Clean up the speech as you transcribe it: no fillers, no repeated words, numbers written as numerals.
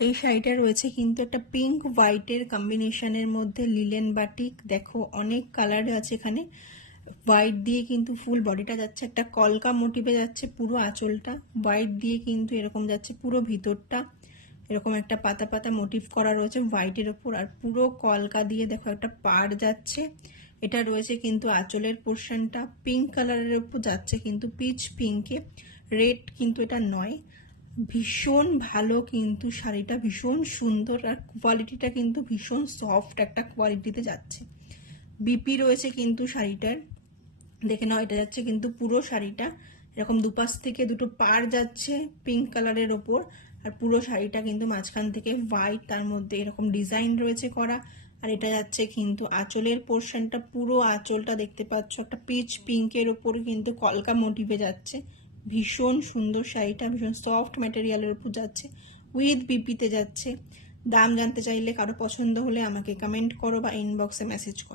এই শাড়িটা রয়েছে কিন্তু একটা পিঙ্ক হোয়াইটের কম্বিনেশনের মধ্যে, লিলেন বাটিক। দেখো অনেক কালার আছে এখানে। হোয়াইট দিয়ে কিন্তু ফুল বডিটা যাচ্ছে, একটা কলকা মোটিভে যাচ্ছে পুরো আঁচলটা, হোয়াইট দিয়ে কিন্তু এরকম যাচ্ছে পুরো ভিতরটা, এরকম একটা পাতা পাতা মোটিভ করা রয়েছে হোয়াইটের ওপর, আর পুরো কলকা দিয়ে দেখো একটা পাড় যাচ্ছে। এটা রয়েছে কিন্তু আঁচলের পোর্শনটা পিঙ্ক কালারের ওপর যাচ্ছে, কিন্তু পিচ পিঙ্কে, রেড কিন্তু এটা নয়। ভীষণ ভালো কিন্তু শাড়িটা, ভীষণ সুন্দর, আর কোয়ালিটিটা কিন্তু ভীষণ সফট একটা কোয়ালিটিতে যাচ্ছে। বিপি রয়েছে কিন্তু শাড়িটার, দেখে নাও। এটা যাচ্ছে কিন্তু পুরো শাড়িটা এরকম দুপাশ থেকে দুটো পাড় যাচ্ছে পিঙ্ক কালারের ওপর, আর পুরো শাড়িটা কিন্তু মাঝখান থেকে হোয়াইট, তার মধ্যে এরকম ডিজাইন রয়েছে করা। আর এটা যাচ্ছে কিন্তু আঁচলের পোর্শনটা, পুরো আঁচলটা দেখতে পাচ্ছ একটা পিচ পিঙ্কের ওপর কিন্তু কলকা মোটিভে যাচ্ছে। ভীষণ সুন্দর শাড়িটা, ভীষণ সফট ম্যাটেরিয়ালের উপর যাচ্ছে, উইথ বিপিতে যাচ্ছে। দাম জানতে চাইলে, কারো পছন্দ হলে আমাকে কমেন্ট করো বা ইনবক্সে মেসেজ করো।